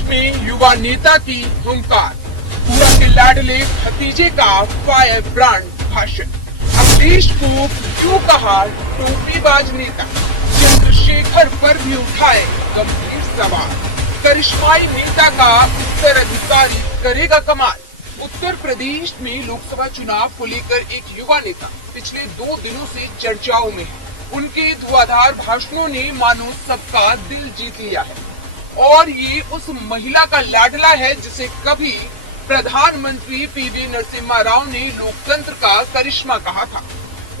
देश में युवा नेता की हुंकार, पूरा के लाडले भतीजे का फायर ब्रांड भाषण। अखिलेश को क्यों कहा टोपीबाज नेता, चंद्रशेखर पर भी उठाए गंभीर सवाल। करिश्माई नेता का उत्तराधिकारी करेगा कमाल। उत्तर प्रदेश में लोकसभा चुनाव को लेकर एक युवा नेता पिछले 2 दिनों से चर्चाओं में है। उनके धुआंधार भाषणों ने मानो सबका दिल जीत लिया है और ये उस महिला का लाडला है जिसे कभी प्रधानमंत्री पीवी नरसिम्हा राव ने लोकतंत्र का करिश्मा कहा था।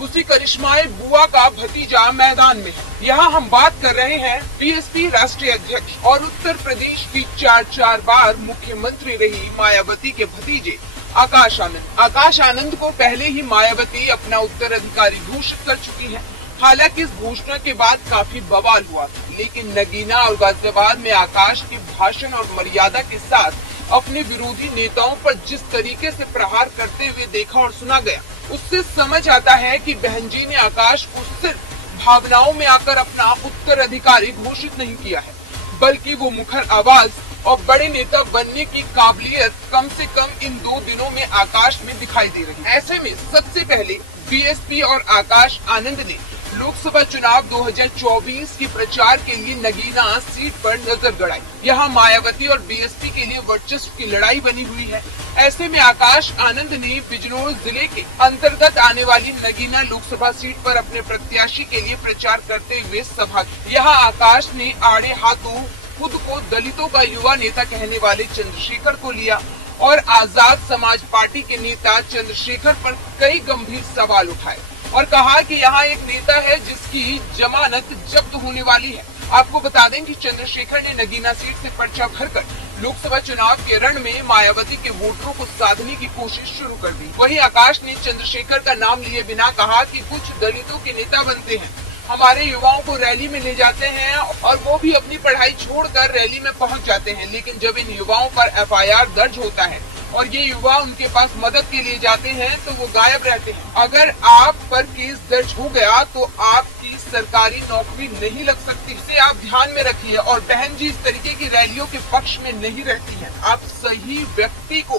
उसी करिश्माई बुआ का भतीजा मैदान में है। यहाँ हम बात कर रहे हैं बीएसपी राष्ट्रीय अध्यक्ष और उत्तर प्रदेश की 4 बार मुख्यमंत्री रही मायावती के भतीजे आकाश आनंद। आकाश आनंद को पहले ही मायावती अपना उत्तराधिकारी घोषित कर चुकी है। हालांकि इस घोषणा के बाद काफी बवाल हुआ था, लेकिन नगीना और गाजियाबाद में आकाश के भाषण और मर्यादा के साथ अपने विरोधी नेताओं पर जिस तरीके से प्रहार करते हुए देखा और सुना गया, उससे समझ आता है कि बहन जी ने आकाश को सिर्फ भावनाओं में आकर अपना उत्तराधिकारी घोषित नहीं किया है, बल्कि वो मुखर आवाज और बड़े नेता बनने की काबिलियत कम से कम इन 2 दिनों में आकाश में दिखाई दे रही है। ऐसे में सबसे पहले बीएसपी और आकाश आनंद ने लोकसभा चुनाव 2024 के प्रचार के लिए नगीना सीट पर नजर गड़ाई। यहाँ मायावती और बीएसपी के लिए वर्चस्व की लड़ाई बनी हुई है। ऐसे में आकाश आनंद ने बिजनौर जिले के अंतर्गत आने वाली नगीना लोकसभा सीट पर अपने प्रत्याशी के लिए प्रचार करते हुए सभा की। यहाँ आकाश ने आड़े हाथों खुद को दलितों का युवा नेता कहने वाले चंद्रशेखर को लिया और आजाद समाज पार्टी के नेता चंद्रशेखर पर कई गंभीर सवाल उठाए और कहा कि यहाँ एक नेता है जिसकी जमानत जब्त होने वाली है। आपको बता दें कि चंद्रशेखर ने नगीना सीट से पर्चा भरकर लोकसभा चुनाव के रण में मायावती के वोटरों को साधने की कोशिश शुरू कर दी। वहीं आकाश ने चंद्रशेखर का नाम लिए बिना कहा कि कुछ दलितों के नेता बनते हैं, हमारे युवाओं को रैली में ले जाते हैं और वो भी अपनी पढ़ाई छोड़कर रैली में पहुंच जाते हैं, लेकिन जब इन युवाओं पर एफआईआर दर्ज होता है और ये युवा उनके पास मदद के लिए जाते हैं तो वो गायब रहते हैं। अगर आप पर केस दर्ज हो गया तो आपकी सरकारी नौकरी नहीं लग सकती, इसे आप ध्यान में रखिए। और बहन जी इस तरीके की रैलियों के पक्ष में नहीं रहती है। आप सही व्यक्ति को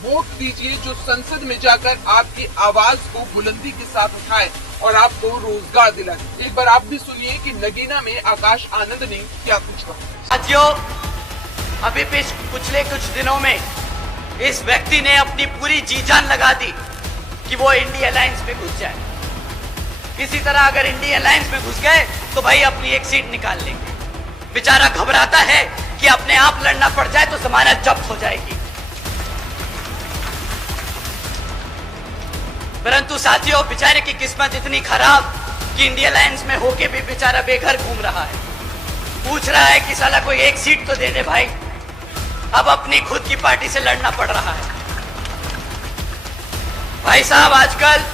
वोट दीजिए जो संसद में जाकर आपकी आवाज को बुलंदी के साथ उठाए और आपको रोजगार दिलाए। एक बार आप भी सुनिए कि नगीना में आकाश आनंद ने क्या कुछ कहा। साथियों, अभी पिछले कुछ दिनों में इस व्यक्ति ने अपनी पूरी जी जान लगा दी कि वो इंडिया अलायंस में घुस जाए। किसी तरह अगर इंडिया अलायंस में घुस गए तो भाई अपनी एक सीट निकाल लेंगे। बेचारा घबराता है कि अपने आप लड़ना पड़ जाए तो जमानत जब्त हो जाएगी। परंतु साथियों, बेचारे की किस्मत इतनी खराब कि इंडिया अलायंस में होके भी बेचारा बेघर घूम रहा है। पूछ रहा है कि साला कोई एक सीट तो दे दे भाई। अब अपनी खुद की पार्टी से लड़ना पड़ रहा है। भाई साहब, आजकल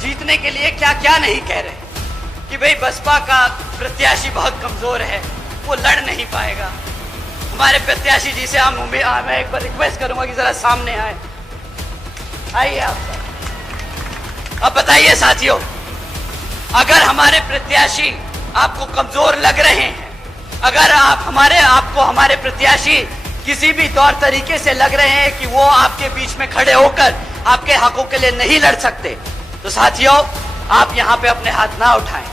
जीतने के लिए क्या क्या नहीं कह रहे कि भाई बसपा का प्रत्याशी बहुत कमजोर है, वो लड़ नहीं पाएगा। हमारे प्रत्याशी जी से मैं एक बार रिक्वेस्ट करूंगा कि जरा सामने आए। आइए आप सर। अब बताइए साथियों, अगर हमारे प्रत्याशी आपको कमजोर लग रहे हैं, अगर आपको हमारे प्रत्याशी किसी भी तौर तरीके से लग रहे हैं कि वो आपके बीच में खड़े होकर आपके हकों के लिए नहीं लड़ सकते, तो साथियों आप यहाँ पे अपने हाथ ना उठाएं।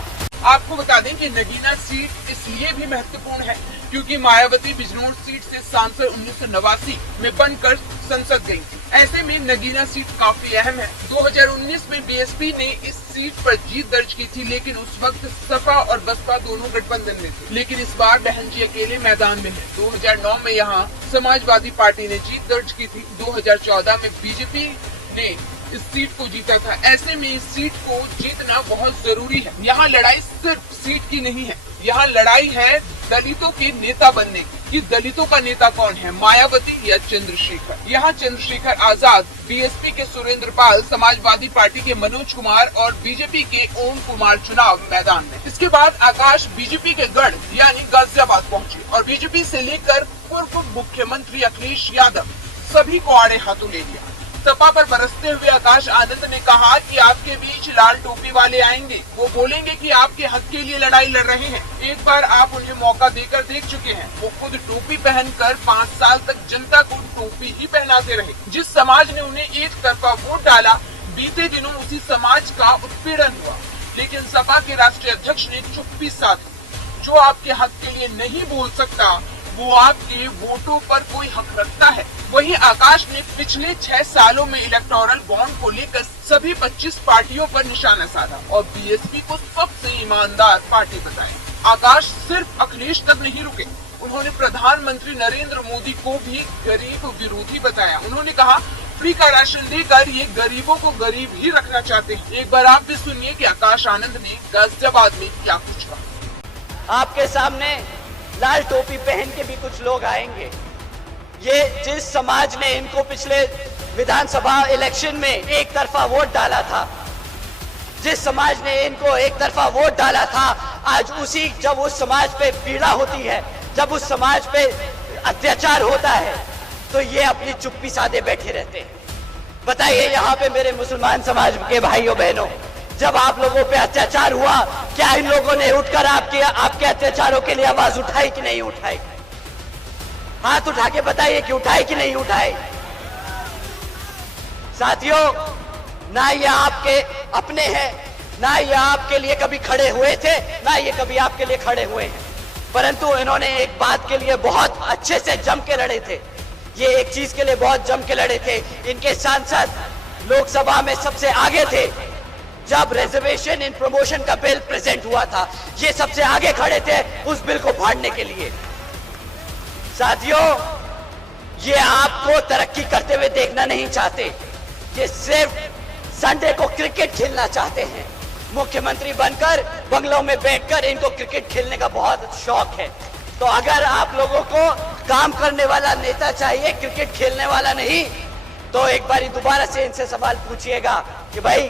आपको बता दें कि नगीना सीट इसलिए भी महत्वपूर्ण है क्योंकि मायावती बिजनौर सीट से सांसद 1989 में बनकर संसद गई थी। ऐसे में नगीना सीट काफी अहम है। 2019 में बीएसपी ने इस सीट पर जीत दर्ज की थी, लेकिन उस वक्त सपा और बसपा दोनों गठबंधन में थे। लेकिन इस बार बहन जी अकेले मैदान में है। 2009 में यहाँ समाजवादी पार्टी ने जीत दर्ज की थी। 2014 में बीजेपी ने इस सीट को जीता था। ऐसे में इस सीट को जीतना बहुत जरूरी है। यहाँ लड़ाई सिर्फ सीट की नहीं है, यहाँ लड़ाई है दलितों के नेता बनने की। कि दलितों का नेता कौन है, मायावती या चंद्रशेखर। यहाँ चंद्रशेखर आजाद, बीएसपी के सुरेंद्र पाल, समाजवादी पार्टी के मनोज कुमार और बीजेपी के ओम कुमार चुनाव मैदान में। इसके बाद आकाश बीजेपी के गढ़ यानी गाजियाबाद पहुँचे और बीजेपी से लेकर पूर्व मुख्यमंत्री अखिलेश यादव सभी को आड़े हाथों ले लिया। सपा पर बरसते हुए आकाश आनंद ने कहा कि आपके बीच लाल टोपी वाले आएंगे, वो बोलेंगे कि आपके हक के लिए लड़ाई लड़ रहे हैं। एक बार आप उन्हें मौका देकर देख चुके हैं, वो खुद टोपी पहनकर 5 साल तक जनता को टोपी ही पहनाते रहे। जिस समाज ने उन्हें एक तरफा वोट डाला, बीते दिनों उसी समाज का उत्पीड़न हुआ, लेकिन सपा के राष्ट्रीय अध्यक्ष ने चुप्पी साधी। जो आपके हक के लिए नहीं बोल सकता, वो आपके वोटों पर कोई हक रखता है। वहीं आकाश ने पिछले 6 सालों में इलेक्टोरल बॉन्ड को लेकर सभी 25 पार्टियों पर निशाना साधा और बीएसपी को सबसे ईमानदार पार्टी बताया। आकाश सिर्फ अखिलेश तक नहीं रुके, उन्होंने प्रधानमंत्री नरेंद्र मोदी को भी गरीब विरोधी बताया। उन्होंने कहा, फ्री का राशन देकर ये गरीबों को गरीब ही रखना चाहते हैं। एक बार आप भी सुनिए कि आकाश आनंद ने गाजियाबाद में क्या कुछ कहा। आपके सामने लाल टोपी पहन के भी कुछ लोग आएंगे। ये जिस समाज ने इनको पिछले विधानसभा इलेक्शन में एक तरफा वोट डाला था, जिस समाज ने इनको एक तरफा वोट डाला था, आज जब उस समाज पे पीड़ा होती है, जब उस समाज पे अत्याचार होता है, तो ये अपनी चुप्पी साधे बैठे रहते हैं। बताइए यहाँ पे मेरे मुसलमान समाज के भाइयों बहनों, जब आप लोगों पे अत्याचार हुआ, क्या इन लोगों ने उठकर आपके अत्याचारों के लिए आवाज उठाई कि नहीं उठाई? हाथ उठा के बताइए कि उठाई कि नहीं उठाई? साथियों, ना ये आपके अपने हैं, ना ये आपके लिए कभी खड़े हुए थे, ना ये कभी आपके लिए खड़े हुए हैं, परंतु इन्होंने एक बात के लिए बहुत अच्छे से जम के लड़े थे। ये एक चीज के लिए बहुत जम के लड़े थे। इनके सांसद लोकसभा में सबसे आगे थे। जब रिजर्वेशन इन प्रमोशन का बिल प्रेजेंट हुआ था, ये सबसे आगे खड़े थे उस बिल को फाड़ने के लिए। साथियों, ये आपको तरक्की करते हुए देखना नहीं चाहते, ये सिर्फ संडे को क्रिकेट खेलना चाहते हैं। मुख्यमंत्री बनकर बंगलों में बैठकर इनको क्रिकेट खेलने का बहुत शौक है। तो अगर आप लोगों को काम करने वाला नेता चाहिए, क्रिकेट खेलने वाला नहीं, तो एक बार दोबारा से इनसे सवाल पूछिएगा कि भाई,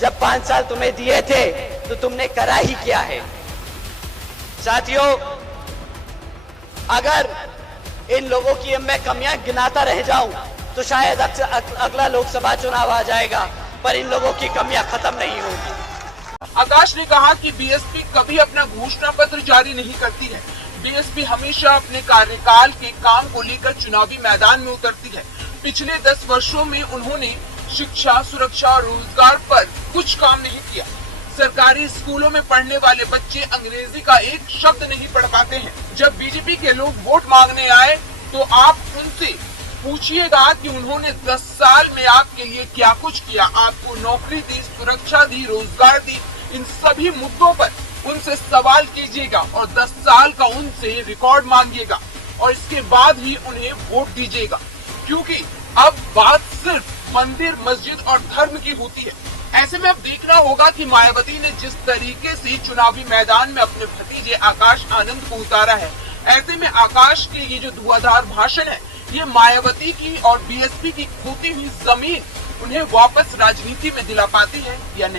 जब 5 साल तुम्हें दिए थे तो तुमने करा ही क्या है? साथियों, अगर इन लोगों की मैं कमियां गिनाता रह जाऊं तो शायद अगला लोकसभा चुनाव आ जाएगा, पर इन लोगों की कमियां खत्म नहीं होगी। आकाश ने कहा कि बीएसपी कभी अपना घोषणा पत्र जारी नहीं करती है। बीएसपी हमेशा अपने कार्यकाल के काम को लेकर चुनावी मैदान में उतरती है। पिछले 10 वर्षों में उन्होंने शिक्षा, सुरक्षा और रोजगार पर कुछ काम नहीं किया। सरकारी स्कूलों में पढ़ने वाले बच्चे अंग्रेजी का एक शब्द नहीं पढ़ पाते हैं। जब बीजेपी के लोग वोट मांगने आए तो आप उनसे पूछिएगा कि उन्होंने 10 साल में आपके लिए क्या कुछ किया। आपको नौकरी दी, सुरक्षा दी, रोजगार दी, इन सभी मुद्दों पर उनसे सवाल कीजिएगा और 10 साल का उनसे रिकॉर्ड मांगिएगा और इसके बाद ही उन्हें वोट दीजिएगा, क्योंकि अब बात सिर्फ मंदिर, मस्जिद और धर्म की होती है। ऐसे में अब देखना होगा कि मायावती ने जिस तरीके से चुनावी मैदान में अपने भतीजे आकाश आनंद को उतारा है, ऐसे में आकाश के ये जो धुआंधार भाषण है, ये मायावती की और बीएसपी की खोती हुई जमीन उन्हें वापस राजनीति में दिला पाती है या नहीं।